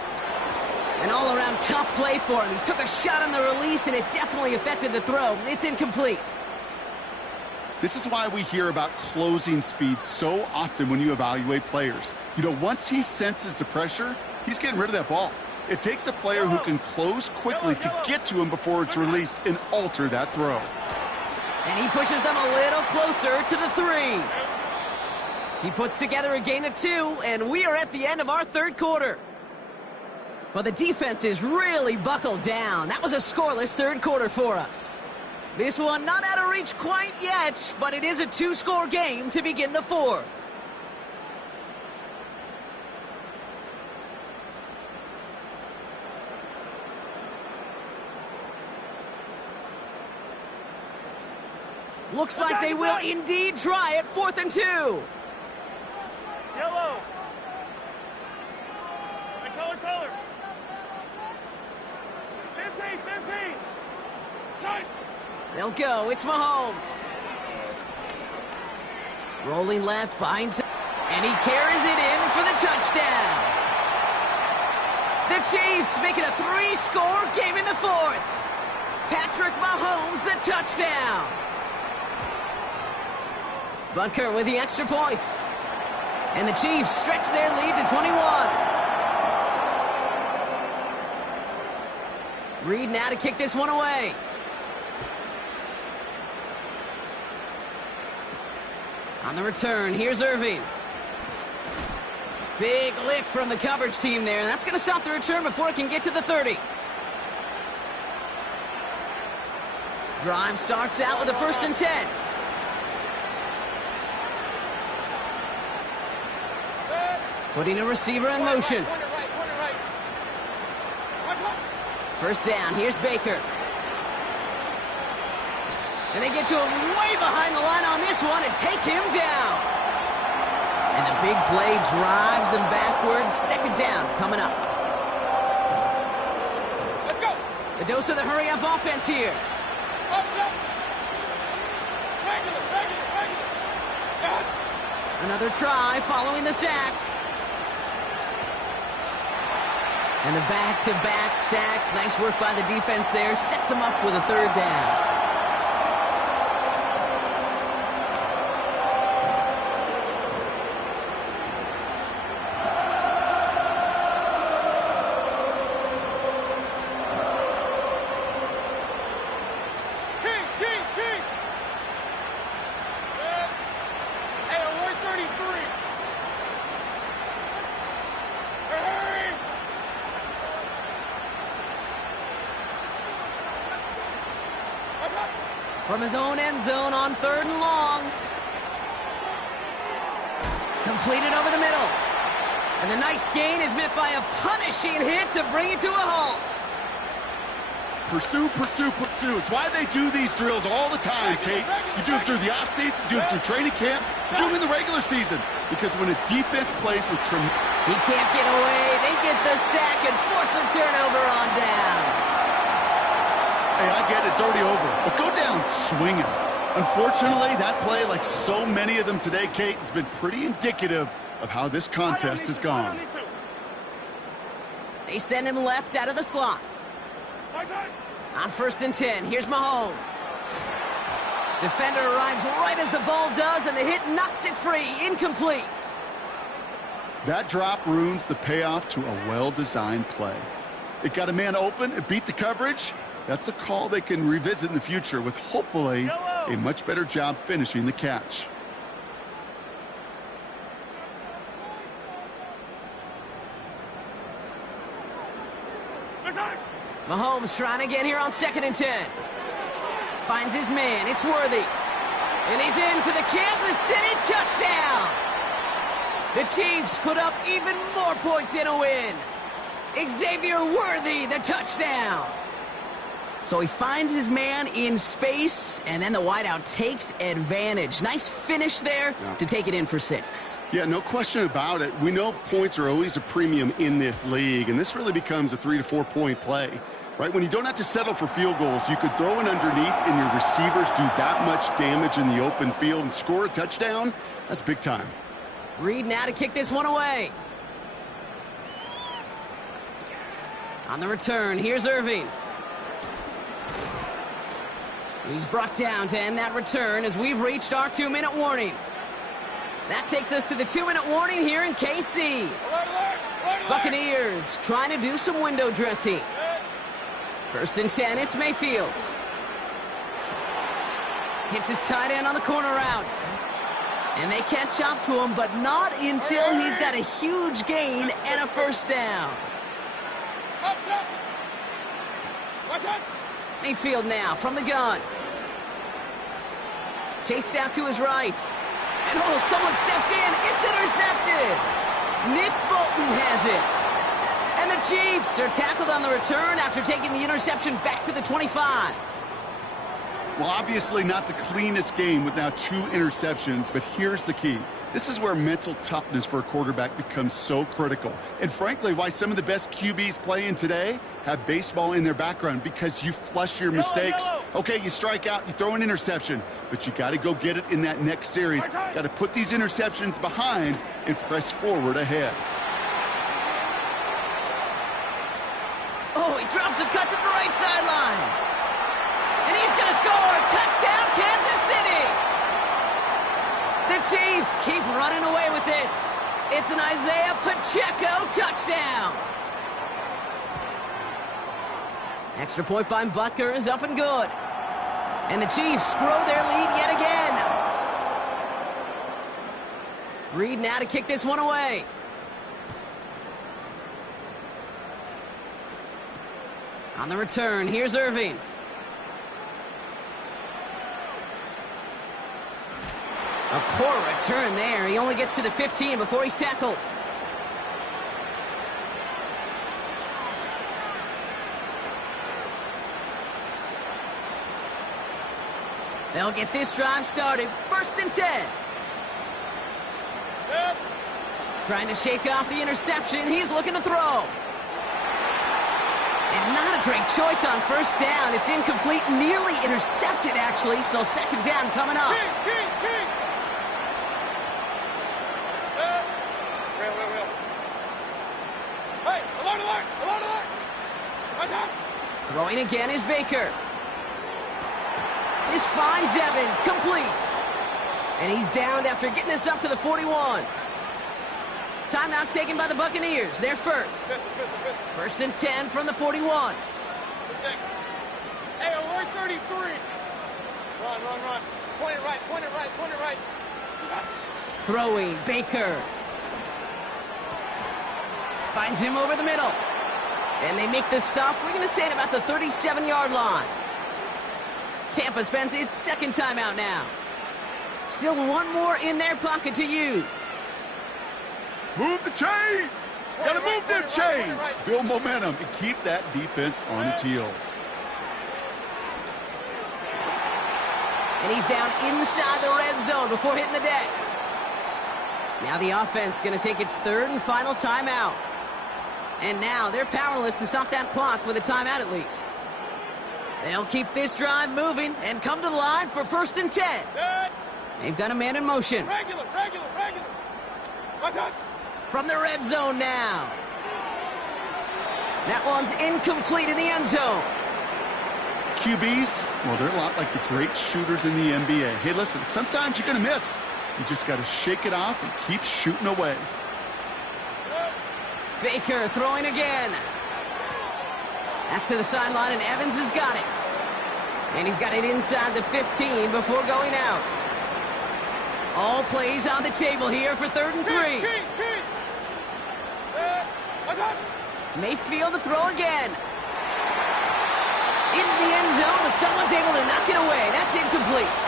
An all-around tough play for him. He took a shot on the release, and it definitely affected the throw. It's incomplete. This is why we hear about closing speed so often when you evaluate players. You know, once he senses the pressure, he's getting rid of that ball. It takes a player who can close quickly to get to him before it's released and alter that throw. And he pushes them a little closer to the 3. He puts together a gain of 2, and we are at the end of our third quarter. Well, the defense is really buckled down. That was a scoreless third quarter for us. This one not out of reach quite yet, but it is a 2-score game to begin the fourth. Looks like they will indeed try it. 4th and 2. Yellow. Hey, Teller. 15. Shot. They'll go. It's Mahomes. Rolling left behind some, and he carries it in for the touchdown. The Chiefs make it a 3-score game in the fourth. Patrick Mahomes, the touchdown. Butker with the extra point. And the Chiefs stretch their lead to 21. Reed now to kick this one away. On the return, here's Irving. Big lick from the coverage team there. And that's going to stop the return before it can get to the 30. Drive starts out with a 1st and 10. Putting a receiver in motion. First down, here's Baker. And they get to him way behind the line on this one and take him down. And the big play drives them backwards. Second down coming up. Let's go. A dose of the hurry-up offense here. Up. Regular. Another try following the sack. And the back-to-back sacks. Nice work by the defense there. Sets them up with a third down. King. Hey, alert 33. Hurry. From his own end zone on 3rd and long. Completed over the middle. And the nice gain is met by a punishing hit to bring it to a halt. Pursue. It's why they do these drills all the time, Kate. You do them through the offseason, you do them through training camp, you do them in the regular season. Because when a defense plays with tremendous... He can't get away. They get the sack and force a turnover on down. Hey, I get it. It's already over. But go down swinging. Unfortunately, that play, like so many of them today, Kate, has been pretty indicative of how this contest has gone. They send him left out of the slot. On 1st and 10, here's Mahomes. Defender arrives right as the ball does, and the hit knocks it free. Incomplete. That drop ruins the payoff to a well-designed play. It got a man open, it beat the coverage. That's a call they can revisit in the future with, hopefully, a much better job finishing the catch. Mahomes trying again here on 2nd and 10. Finds his man. It's Worthy. And he's in for the Kansas City touchdown. The Chiefs put up even more points in a win. Xavier Worthy, the touchdown. So he finds his man in space, and then the wideout takes advantage. Nice finish there to take it in for 6. Yeah, no question about it. We know points are always a premium in this league, and this really becomes a 3 to 4 point play. Right, when you don't have to settle for field goals, you could throw it underneath and your receivers do that much damage in the open field and score a touchdown. That's big time. Reed now to kick this one away. On the return, here's Irving. He's brought down to end that return as we've reached our 2-minute warning. That takes us to the 2-minute warning here in KC. Buccaneers trying to do some window dressing. 1st and 10, it's Mayfield. Hits his tight end on the corner route. And they catch up to him, but not until he's got a huge gain and a 1st down. Mayfield now from the gun. Chased out to his right. And someone stepped in. It's intercepted. Nick Bolton has it. And the Chiefs are tackled on the return after taking the interception back to the 25. Well, obviously not the cleanest game with now 2 interceptions, but here's the key. This is where mental toughness for a quarterback becomes so critical. And frankly, why some of the best QBs playing today have baseball in their background, because you flush your mistakes. Okay, you strike out, you throw an interception, but you got to go get it in that next series. Got to put these interceptions behind and press forward ahead. Oh, he drops a cut to the right sideline. And he's going to score. Touchdown, Kansas City. The Chiefs keep running away with this. It's an Isaiah Pacheco touchdown. Extra point by Butker is up and good. And the Chiefs grow their lead yet again. Reed now to kick this one away. On the return, here's Irving. A poor return there. He only gets to the 15 before he's tackled. They'll get this drive started. 1st and 10. Trying to shake off the interception. He's looking to throw. And not a great choice on 1st down. It's incomplete, nearly intercepted, actually. So 2nd down coming up. Hey, alert! Throwing again is Baker. This finds Evans, complete. And he's downed after getting this up to the 41. Timeout taken by the Buccaneers. They're first. 1st and 10 from the 41. Hey, alert 33. Run. Point it right. Throwing, Baker. Finds him over the middle. And they make the stop, we're going to say, at about the 37-yard line. Tampa spends its 2nd timeout now. Still one more in their pocket to use. Move the chains! Gotta move them chains! Build momentum and keep that defense on its heels. And he's down inside the red zone before hitting the deck. Now the offense going to take its 3rd and final timeout. And now they're powerless to stop that clock with a timeout at least. They'll keep this drive moving and come to the line for 1st and 10. They've got a man in motion. Regular. From the red zone now. That one's incomplete in the end zone. QBs, well, they're a lot like the great shooters in the NBA. Hey, listen, sometimes you're going to miss. You just got to shake it off and keep shooting away. Baker throwing again. That's to the sideline, and Evans has got it. And he's got it inside the 15 before going out. All plays on the table here for 3rd and 3. Mayfield to throw again. Into the end zone, but someone's able to knock it away. That's incomplete.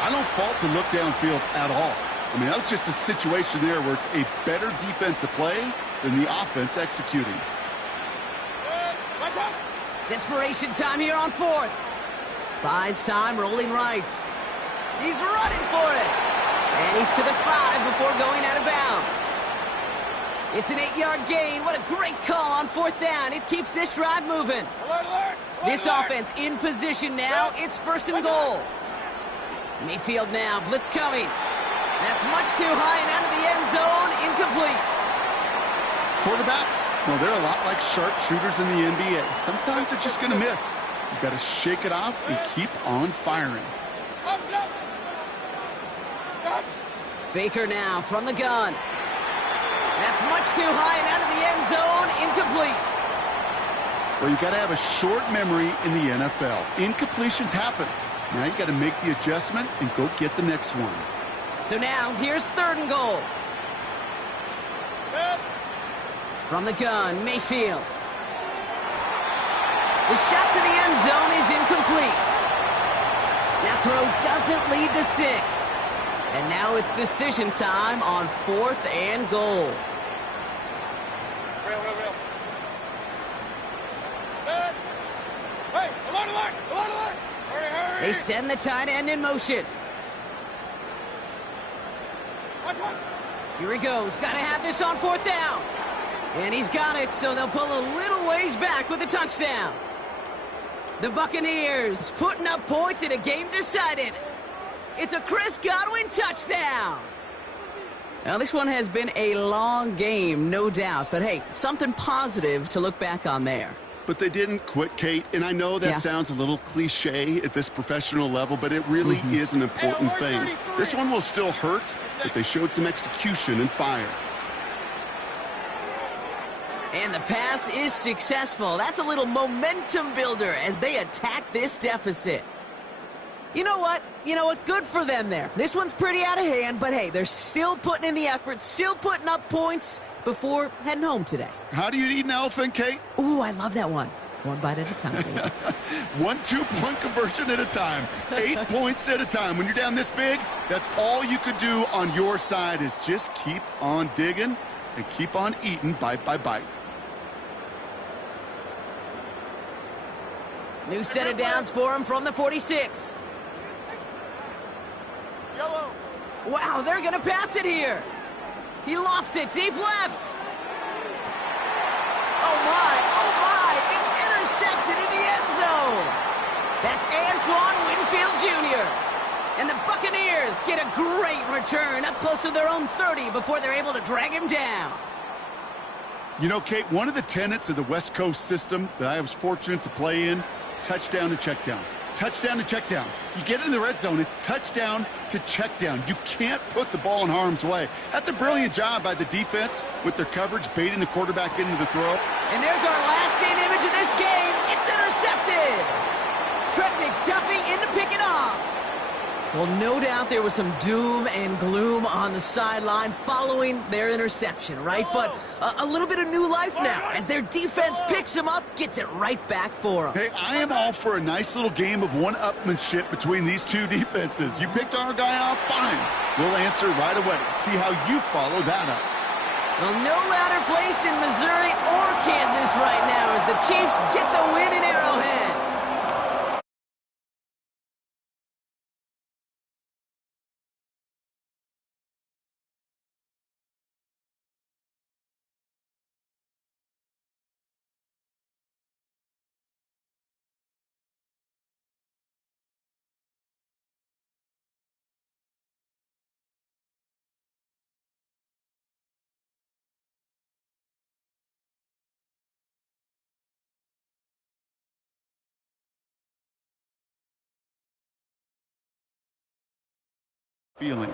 I don't fault the look downfield at all. I mean, that was just a situation there where it's a better defensive play than the offense executing. Desperation time here on 4th. Buys time, rolling right. He's running for it. And he's to the 5 before going out of bounds. It's an 8-yard gain. What a great call on 4th down. It keeps this drive moving. This offense in position now. It's 1st and goal. Mayfield now. Blitz coming. That's much too high and out of the end zone. Incomplete. Quarterbacks, well, they're a lot like sharpshooters in the NBA. Sometimes they're just going to miss. You've got to shake it off and keep on firing. Baker now from the gun. That's much too high and out of the end zone. Incomplete. Well, you got to have a short memory in the NFL. Incompletions happen. Now you got to make the adjustment and go get the next one. So now here's 3rd and goal. From the gun, Mayfield. The shot to the end zone is incomplete. That throw doesn't lead to 6. And now it's decision time on 4th and goal. Hey, alert! Hurry! They send the tight end in motion. Here he goes. Got to have this on 4th down. And he's got it, so they'll pull a little ways back with a touchdown. The Buccaneers putting up points in a game decided. It's a Chris Godwin touchdown. Now, this one has been a long game, no doubt. But, hey, something positive to look back on there. But they didn't quit, Kate. And I know that sounds a little cliche at this professional level, but it really is an important thing. This one will still hurt, but they showed some execution and fire. And the pass is successful. That's a little momentum builder as they attack this deficit. You know what? Good for them there. This one's pretty out of hand, but hey, they're still putting in the effort, still putting up points before heading home today. How do you eat an elephant, Kate? Ooh, I love that one. One bite at a time, baby. 1 2-point conversion at a time. 8 points at a time. When you're down this big, that's all you could do on your side is just keep on digging and keep on eating bite by bite. New set of downs for him from the 46. Wow, they're going to pass it here. He lofts it deep left. Oh, my, it's intercepted in the end zone. That's Antoine Winfield Jr. And the Buccaneers get a great return up close to their own 30 before they're able to drag him down. You know, Kate, one of the tenets of the West Coast system that I was fortunate to play in, touchdown to check down. Touchdown to check down. You get in the red zone, it's touchdown to check down. You can't put the ball in harm's way. That's a brilliant job by the defense with their coverage, baiting the quarterback into the throw. And there's our last-stand image of this game. It's intercepted. Trent McDuffie in to pick it off. Well, no doubt there was some doom and gloom on the sideline following their interception, right? But a little bit of new life now as their defense picks him up, gets it right back for them. Hey, I am all for a nice little game of one-upmanship between these two defenses. You picked our guy off, fine. We'll answer right away. See how you follow that up. Well, no louder place in Missouri or Kansas right now as the Chiefs get the win in Arrowhead. Feeling.